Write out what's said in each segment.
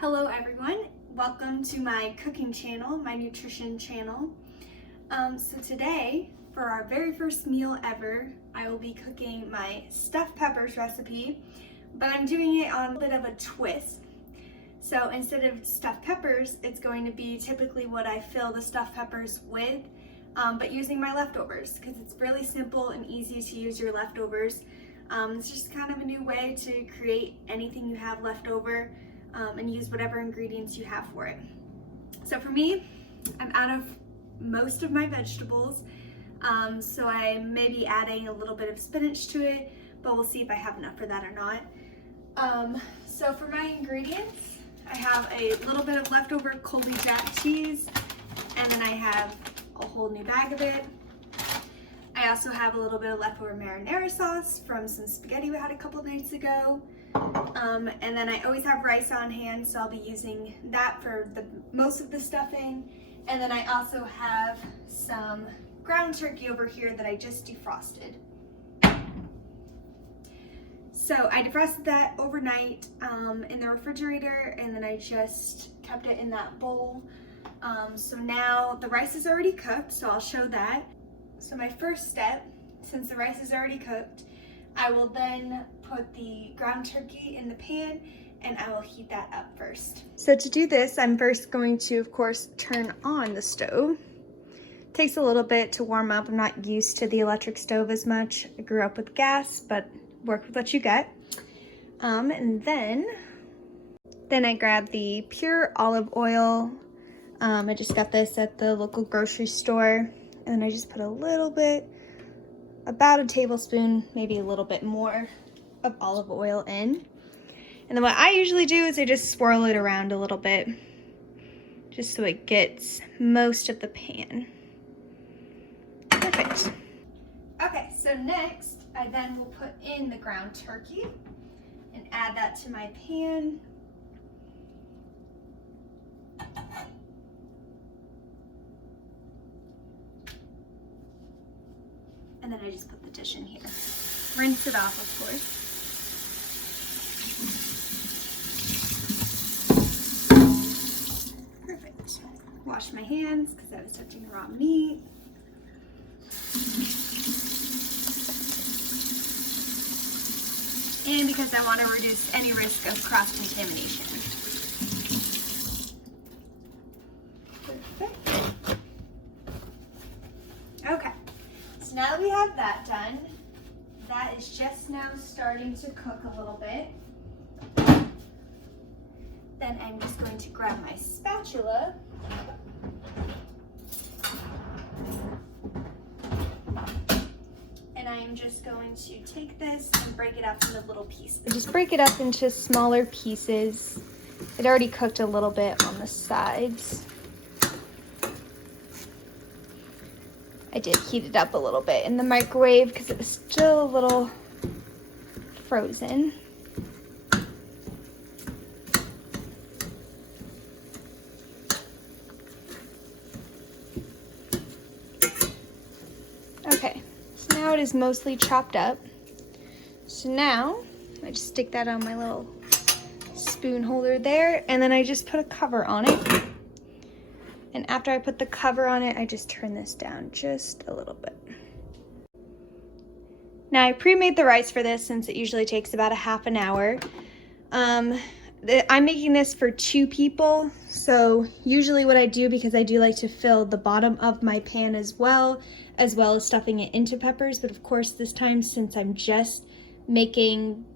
Hello everyone, welcome to my cooking channel, my nutrition channel. So today, for our very first meal ever, I will be cooking my stuffed peppers recipe, but I'm doing it on a bit of a twist. So instead of stuffed peppers, it's going to be typically what I fill the stuffed peppers with, but using my leftovers, because it's really simple and easy to use your leftovers. It's just kind of a new way to create anything you have left over. And use whatever ingredients you have for it. So for me, I'm out of most of my vegetables, so I may be adding a little bit of spinach to it, but we'll see if I have enough for that or not. So for my ingredients, I have a little bit of leftover Colby Jack cheese, and then I have a whole new bag of it. I also have a little bit of leftover marinara sauce from some spaghetti we had a couple nights ago. And then I always have rice on hand, so I'll be using that for most of the stuffing. And then I also have some ground turkey over here that I just defrosted. So I defrosted that overnight in the refrigerator, and then I just kept it in that bowl. So now the rice is already cooked, so I'll show that. So my first step, since the rice is already cooked, I will then put the ground turkey in the pan and I will heat that up first. So to do this, I'm first going to, of course, turn on the stove. It takes a little bit to warm up. I'm not used to the electric stove as much. I grew up with gas, but work with what you get. And then I grab the pure olive oil. I just got this at the local grocery store. And then I just put a little bit, about a tablespoon, maybe a little bit more of olive oil in. And then what I usually do is I just swirl it around a little bit, just so it gets most of the pan. Perfect. Okay, so next I then will put in the ground turkey and add that to my pan. And then I just put the dish in here. Rinse it off, of course. Perfect. Wash my hands because I was touching the raw meat. And because I want to reduce any risk of cross-contamination. Perfect. Okay. So now that we have that done, that is just now starting to cook a little bit. Then I'm just going to grab my spatula and I am just going to take this and break it up into little pieces. Just break it up into smaller pieces. It already cooked a little bit on the sides. I did heat it up a little bit in the microwave because it was still a little frozen. Okay, so now it is mostly chopped up. So now I just stick that on my little spoon holder there, and then I just put a cover on it. And after I put the cover on it, I just turn this down just a little bit. Now I pre-made the rice for this since it usually takes about a half an hour. I'm making this for 2 people. So usually what I do, because I do like to fill the bottom of my pan as well as stuffing it into peppers. But of course this time, since I'm just making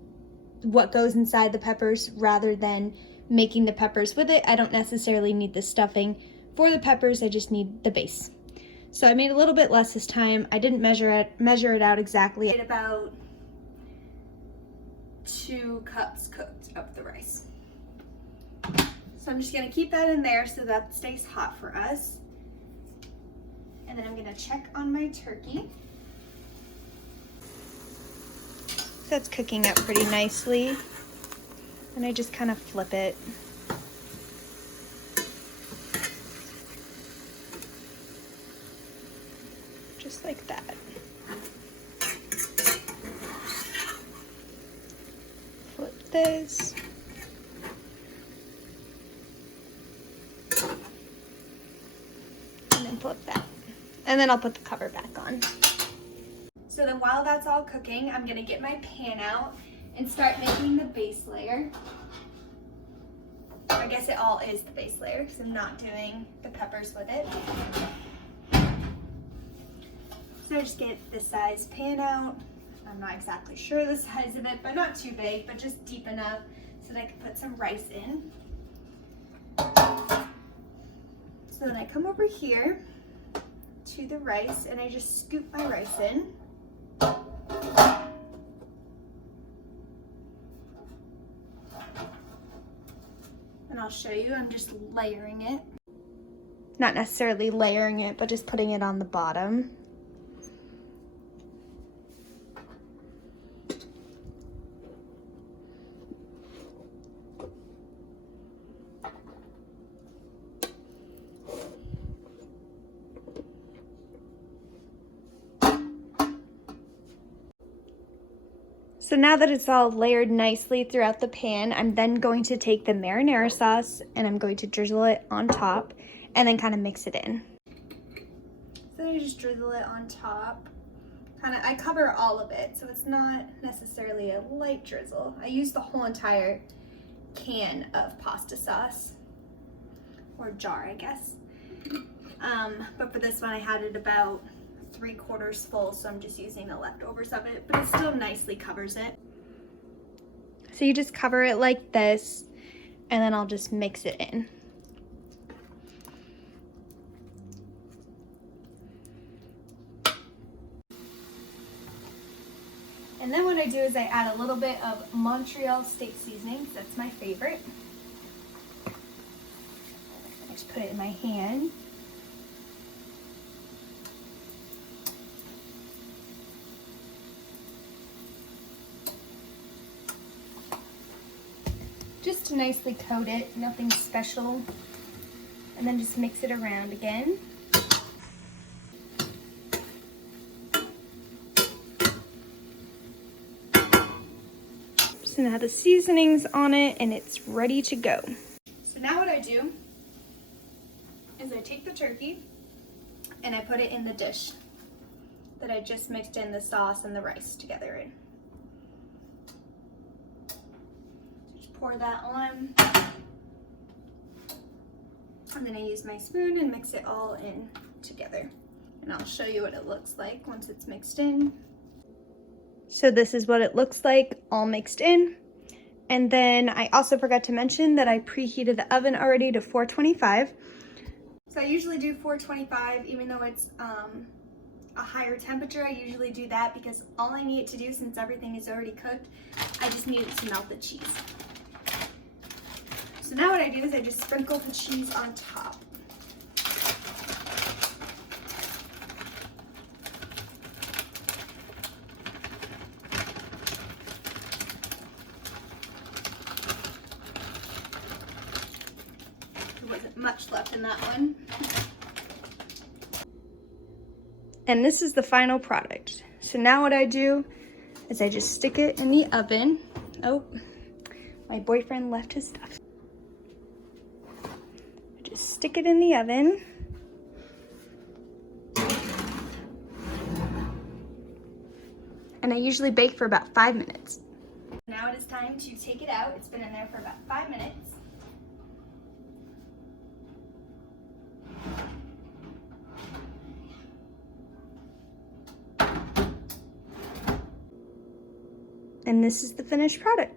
what goes inside the peppers rather than making the peppers with it, I don't necessarily need the stuffing. For the peppers, I just need the base. So I made a little bit less this time. I didn't measure it out exactly. I made about 2 cups cooked of the rice. So I'm just gonna keep that in there so that stays hot for us. And then I'm gonna check on my turkey. So that's cooking up pretty nicely. And I just kind of flip it. Just like that. Flip this. and flip that. And then I'll put the cover back on. So then while that's all cooking, I'm gonna get my pan out and start making the base layer. I guess it all is the base layer because I'm not doing the peppers with it. So I just get this size pan out. I'm not exactly sure the size of it, but not too big, but just deep enough so that I can put some rice in. So then I come over here to the rice and I just scoop my rice in. And I'll show you, I'm just layering it. Not necessarily layering it, but just putting it on the bottom. So now that it's all layered nicely throughout the pan, I'm then going to take the marinara sauce and I'm going to drizzle it on top and then kind of mix it in. So I just drizzle it on top. I cover all of it, so it's not necessarily a light drizzle. I use the whole entire can of pasta sauce, or jar, I guess. But for this one, I had it about 3/4 full, so I'm just using the leftovers of it, but it still nicely covers it. So you just cover it like this, and then I'll just mix it in. And then what I do is I add a little bit of Montreal steak seasoning, that's my favorite. I just put it in my hand. Just to nicely coat it, nothing special. And then just mix it around again. So now the seasoning's on it and it's ready to go. So now what I do is I take the turkey and I put it in the dish that I just mixed in the sauce and the rice together in. Pour that on, and then I use my spoon and mix it all in together. And I'll show you what it looks like once it's mixed in. So this is what it looks like all mixed in. And then I also forgot to mention that I preheated the oven already to 425. So I usually do 425, even though it's a higher temperature. I usually do that because all I need it to do, since everything is already cooked, I just need it to melt the cheese. So now what I do is I just sprinkle the cheese on top. There wasn't much left in that one. And this is the final product. So now what I do is I just stick it in the oven. Oh, my boyfriend left his stuff. Just stick it in the oven. And I usually bake for about 5 minutes. Now it is time to take it out. It's been in there for about 5 minutes. And this is the finished product.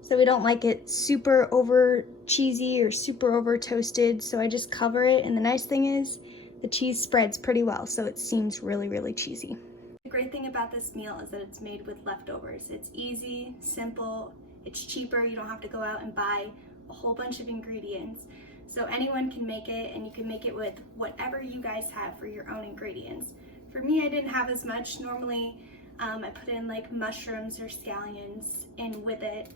So we don't like it super over cheesy or super over toasted, so I just cover it, and the nice thing is the cheese spreads pretty well, so it seems really, really cheesy. The great thing about this meal is that it's made with leftovers. It's easy, simple, it's cheaper. You don't have to go out and buy a whole bunch of ingredients. So anyone can make it, and you can make it with whatever you guys have for your own ingredients. For me, I didn't have as much. Normally, I put in like mushrooms or scallions in with it,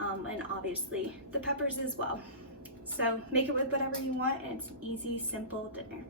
and obviously the peppers as well. So make it with whatever you want, and it's an easy, simple dinner.